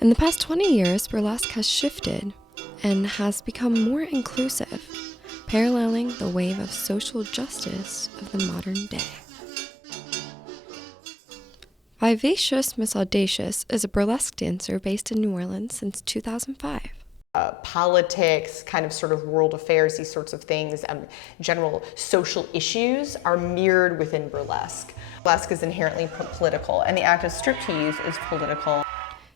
In the past 20 years, burlesque has shifted and has become more inclusive, paralleling the wave of social justice of the modern day. Vivacious Miss Audacious is a burlesque dancer based in New Orleans since 2005. Politics, kind of sort of world affairs, these sorts of things, general social issues are mirrored within burlesque. Burlesque is inherently political, and the act of striptease is political.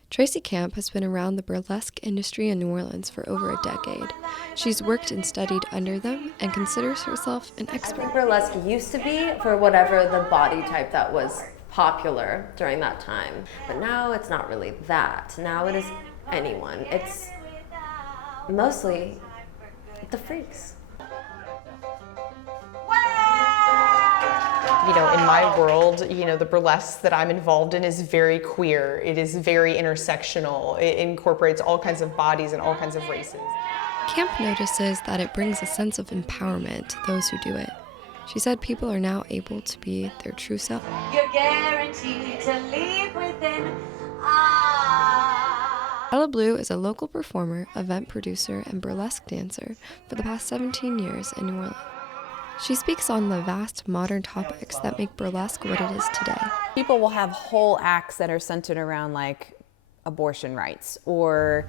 Tracy Camp has been around the burlesque industry in New Orleans for over a decade. She's worked and studied under them and considers herself an expert. I think burlesque used to be for whatever the body type that was popular during that time. But now it's not really that. Now it is anyone. It's mostly the freaks. You know, in my world, the burlesque that I'm involved in is very queer. It is very intersectional. It incorporates all kinds of bodies and all kinds of races. Camp notices that it brings a sense of empowerment to those who do it. She said people are now able to be their true self. You're guaranteed to leave within. Ella Blue is a local performer, event producer, and burlesque dancer for the past 17 years in New Orleans. She speaks on the vast modern topics that make burlesque what it is today. People will have whole acts that are centered around like abortion rights or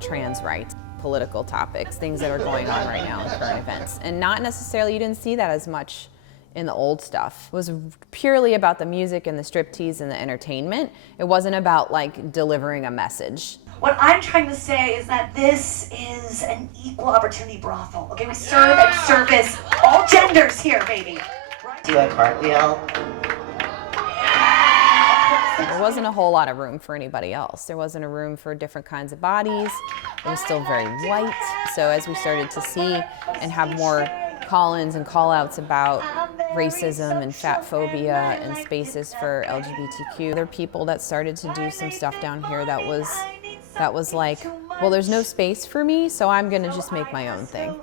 trans rights, political topics, things that are going on right now in current events. And not necessarily, you didn't see that as much in the old stuff. It was purely about the music and the striptease and the entertainment. It wasn't about like delivering a message. What I'm trying to say is that this is an equal opportunity brothel. Okay, we serve and service all genders here, baby. Do a cartwheel. There wasn't a whole lot of room for anybody else. There wasn't a room for different kinds of bodies. It was still very white. So as we started to see and have more call-ins and call-outs about racism and fat phobia and spaces for LGBTQ, there are people that started to do some stuff down here that was like, well, there's no space for me, so I'm gonna just make my own thing.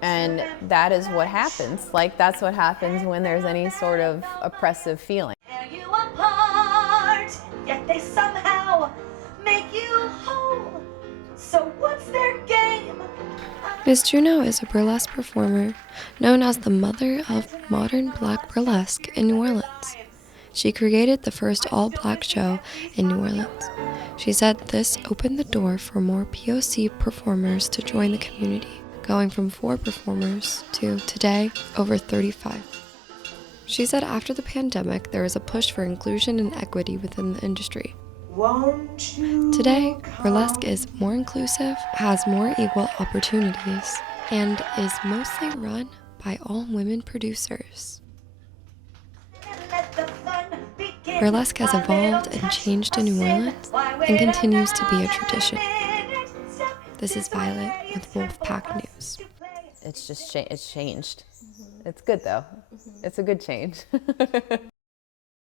And that is what happens. Like, that's what happens when there's any sort of oppressive feeling. Tear you apart, yet they somehow make you whole. So what's their game? Miss Juno is a burlesque performer known as the mother of modern black burlesque in New Orleans. She created the first all-black show in New Orleans. She said this opened the door for more POC performers to join the community, going from 4 performers to, today, over 35. She said after the pandemic, there was a push for inclusion and equity within the industry. Today, burlesque is more inclusive, has more equal opportunities, and is mostly run by all women producers. Burlesque has evolved and changed in New Orleans and continues to be a tradition. This is Violet with Wolfpack News. It's just it's changed. It's good though. It's a good change.